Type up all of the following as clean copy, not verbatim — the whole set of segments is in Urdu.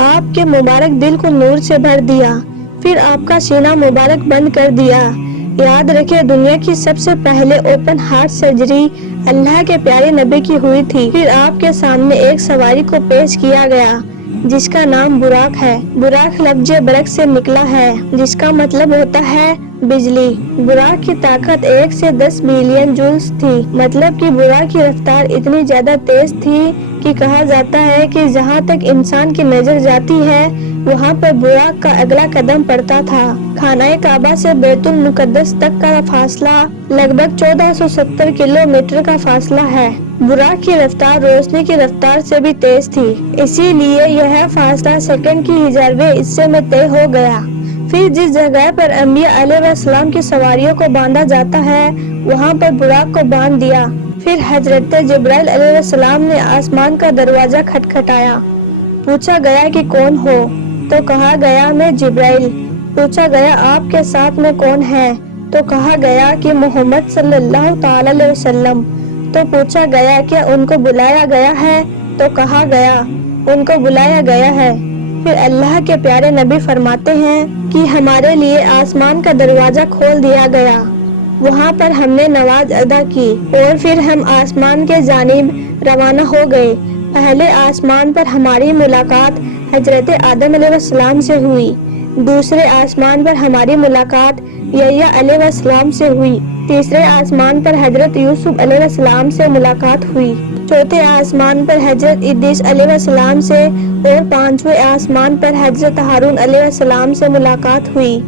آپ کے مبارک دل کو نور سے بھر دیا، پھر آپ کا سینہ مبارک بند کر دیا۔ یاد رکھے دنیا کی سب سے پہلے اوپن ہارٹ سرجری اللہ کے پیارے نبی کی ہوئی تھی۔ پھر آپ کے سامنے ایک سواری کو پیش کیا گیا جس کا نام براق ہے۔ براق لفظ برق سے نکلا ہے جس کا مطلب ہوتا ہے بجلی۔ براق کی طاقت 1 سے 10 بلین جولز تھی، مطلب کہ براق کی رفتار اتنی زیادہ تیز تھی کہ کہا جاتا ہے کہ جہاں تک انسان کی نظر جاتی ہے وہاں پر براق کا اگلا قدم پڑتا تھا۔ خانہ کعبہ سے بیت المقدس تک کا فاصلہ لگ بھگ 1470 کلومیٹر کا فاصلہ ہے۔ براق کی رفتار روشنی کی رفتار سے بھی تیز تھی، اسی لیے یہ فاصلہ سیکنڈ کی 1000ویں حصے میں طے ہو گیا۔ پھر جس جگہ پر انبیاء علیہ السلام کی سواریوں کو باندھا جاتا ہے وہاں پر براق کو باندھ دیا۔ پھر حضرت جبرائیل علیہ السلام نے آسمان کا دروازہ کھٹکھٹایا۔ پوچھا گیا کہ کون ہو؟ تو کہا گیا میں جبرائیل۔ پوچھا گیا آپ کے ساتھ میں کون ہے؟ تو کہا گیا کہ محمد صلی اللہ تعالی علیہ وسلم۔ تو پوچھا گیا کہ ان کو بلایا گیا ہے؟ تو کہا گیا ان کو بلایا گیا ہے۔ پھر اللہ کے پیارے نبی فرماتے ہیں کہ ہمارے لیے آسمان کا دروازہ کھول دیا گیا، وہاں پر ہم نے نماز ادا کی اور پھر ہم آسمان کے جانب روانہ ہو گئے۔ پہلے آسمان پر ہماری ملاقات حضرت آدم علیہ السلام سے ہوئی، دوسرے آسمان پر ہماری ملاقات یحییٰ علیہ السلام سے ہوئی، تیسرے آسمان پر حضرت یوسف علیہ السلام سے ملاقات ہوئی، چوتھے آسمان پر حضرت ادریس علیہ السلام سے اور پانچویں آسمان پر حضرت ہارون علیہ السلام سے ملاقات ہوئی،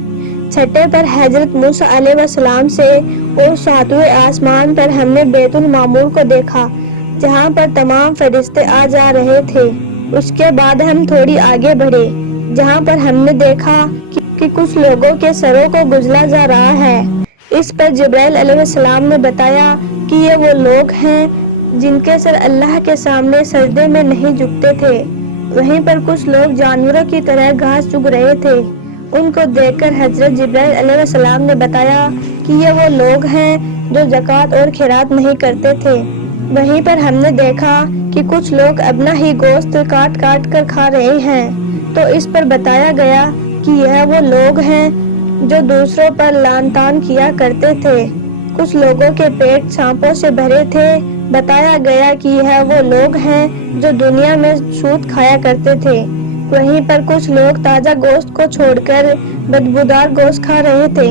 چھٹے پر حضرت موسیٰ علیہ السلام سے اور ساتویں آسمان پر ہم نے بیت المعمور کو دیکھا جہاں پر تمام فرشتے آ جا رہے تھے۔ اس کے بعد ہم تھوڑی آگے بڑھے جہاں پر ہم نے دیکھا کہ کچھ لوگوں کے سروں کو گزلا جا رہا ہے۔ اس پر جبرائیل علیہ السلام نے بتایا کہ یہ وہ لوگ ہیں جن کے سر اللہ کے سامنے سجدے میں نہیں جھکتے تھے۔ وہیں پر کچھ لوگ جانوروں کی طرح گھاس چگ رہے تھے۔ ان کو دیکھ کر حضرت جبرائیل علیہ السلام نے بتایا کہ یہ وہ لوگ ہیں جو زکوٰۃ اور خیرات نہیں کرتے تھے۔ وہیں پر ہم نے دیکھا کہ کچھ لوگ اپنا ہی گوشت کاٹ کاٹ کر کھا رہے ہیں، تو اس پر بتایا گیا کہ یہ وہ لوگ ہیں جو دوسروں پر لعن طعن کیا کرتے تھے۔ کچھ لوگوں کے پیٹ سانپوں سے بھرے تھے۔ بتایا گیا کہ یہ وہ لوگ ہیں جو دنیا میں سود کھایا کرتے تھے۔ وہیں پر کچھ لوگ تازہ گوشت کو چھوڑ کر بدبودار گوشت کھا رہے تھے۔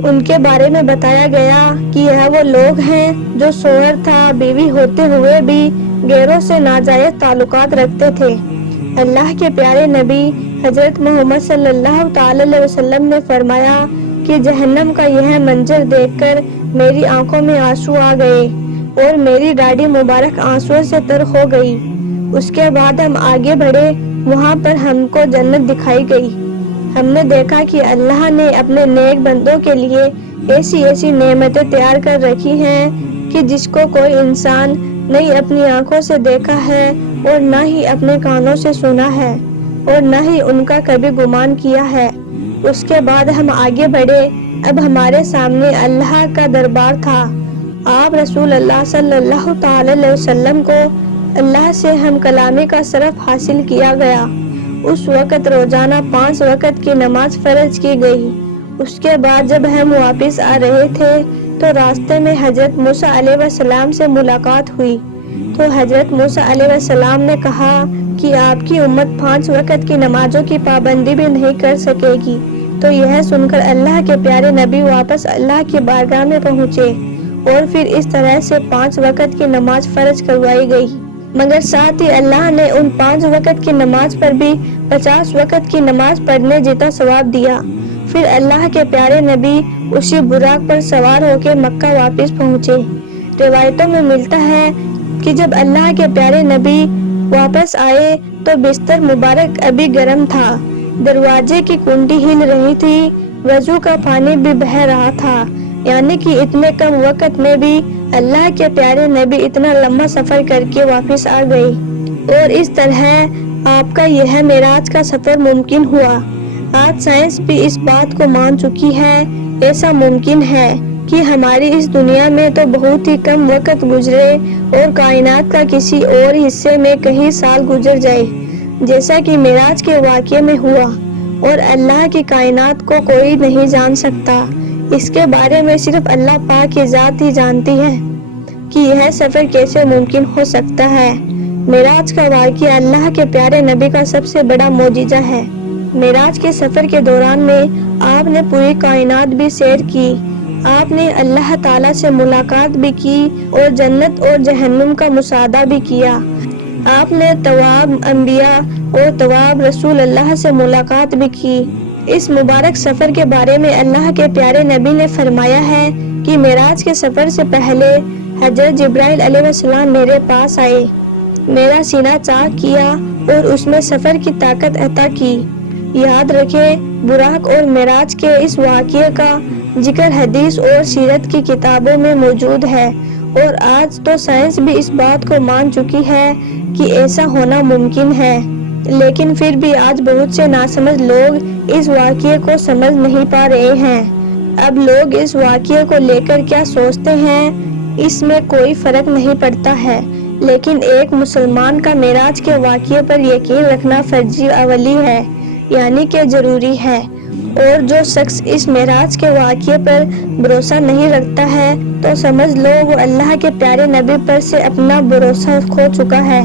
ان کے بارے میں بتایا گیا کہ یہ وہ لوگ ہیں جو شوہر تھا بیوی ہوتے ہوئے بھی غیروں سے ناجائز تعلقات رکھتے تھے۔ اللہ کے پیارے نبی حضرت محمد صلی اللہ تعالی علیہ وسلم نے فرمایا کہ جہنم کا یہ منظر دیکھ کر میری آنکھوں میں آنسو آ گئے اور میری داڑھی مبارک آنسو سے تر ہو گئی۔ اس کے بعد ہم آگے بڑھے، وہاں پر ہم کو جنت دکھائی گئی۔ ہم نے دیکھا کہ اللہ نے اپنے نیک بندوں کے لیے ایسی ایسی نعمتیں تیار کر رکھی ہیں کہ جس کو کوئی انسان نہیں اپنی آنکھوں سے دیکھا ہے اور نہ ہی اپنے کانوں سے سنا ہے اور نہ ہی ان کا کبھی گمان کیا ہے۔ اس کے بعد ہم آگے بڑھے، اب ہمارے سامنے اللہ کا دربار تھا۔ آپ رسول اللہ صلی اللہ تعالی علیہ وسلم کو اللہ سے ہم کلامی کا شرف حاصل کیا گیا۔ اس وقت روزانہ 5 وقت کی نماز فرض کی گئی۔ اس کے بعد جب ہم واپس آ رہے تھے تو راستے میں حضرت موسیٰ علیہ السلام سے ملاقات ہوئی، تو حضرت موسیٰ علیہ السلام نے کہا کہ آپ کی امت 5 وقت کی نمازوں کی پابندی بھی نہیں کر سکے گی۔ تو یہ سن کر اللہ کے پیارے نبی واپس اللہ کی بارگاہ میں پہنچے اور پھر اس طرح سے 5 وقت کی نماز فرض کروائی گئی، مگر ساتھ ہی اللہ نے ان 5 وقت کی نماز پر بھی 50 وقت کی نماز پڑھنے جیتا ثواب دیا۔ پھر اللہ کے پیارے نبی اسی براق پر سوار ہو کے مکہ واپس پہنچے۔ روایتوں میں ملتا ہے کہ جب اللہ کے پیارے نبی واپس آئے تو بستر مبارک ابھی گرم تھا، دروازے کی کنڈی ہل رہی تھی، وضو کا پانی بھی بہہ رہا تھا، یعنی کہ اتنے کم وقت میں بھی اللہ کے پیارے نبی اتنا لمبا سفر کر کے واپس آ گئے، اور اس طرح آپ کا یہ معراج کا سفر ممکن ہوا۔ آج سائنس بھی اس بات کو مان چکی ہے، ایسا ممکن ہے کہ ہماری اس دنیا میں تو بہت ہی کم وقت گزرے اور کائنات کا کسی اور حصے میں کئی سال گزر جائے۔ جیسا کہ معراج کے واقعے میں ہوا، اور اللہ کی کائنات کو کوئی نہیں جان سکتا۔ اس کے بارے میں صرف اللہ پاک کی ذات ہی جانتی ہے کہ یہ سفر کیسے ممکن ہو سکتا ہے۔ معراج کا واقعہ اللہ کے پیارے نبی کا سب سے بڑا معجزہ ہے۔ معراج کے سفر کے دوران میں آپ نے پوری کائنات بھی سیر کی، آپ نے اللہ تعالیٰ سے ملاقات بھی کی اور جنت اور جہنم کا مشاہدہ بھی کیا۔ آپ نے تمام انبیاء اور تمام رسول اللہ سے ملاقات بھی کی۔ اس مبارک سفر کے بارے میں اللہ کے پیارے نبی نے فرمایا ہے کہ معراج کے سفر سے پہلے حضرت جبرائیل علیہ السلام میرے پاس آئے، میرا سینہ چاک کیا اور اس میں سفر کی طاقت عطا کی۔ یاد رکھیں، براق اور معراج کے اس واقعے کا ذکر حدیث اور سیرت کی کتابوں میں موجود ہے، اور آج تو سائنس بھی اس بات کو مان چکی ہے کہ ایسا ہونا ممکن ہے، لیکن پھر بھی آج بہت سے ناسمجھ لوگ اس واقعے کو سمجھ نہیں پا رہے ہیں۔ اب لوگ اس واقعے کو لے کر کیا سوچتے ہیں، اس میں کوئی فرق نہیں پڑتا ہے، لیکن ایک مسلمان کا معراج کے واقعے پر یقین رکھنا فرض اولی ہے، یعنی کہ ضروری ہے، اور جو شخص اس معراج کے واقعے پر بھروسہ نہیں رکھتا ہے تو سمجھ لو وہ اللہ کے پیارے نبی پر سے اپنا بھروسہ کھو چکا ہے۔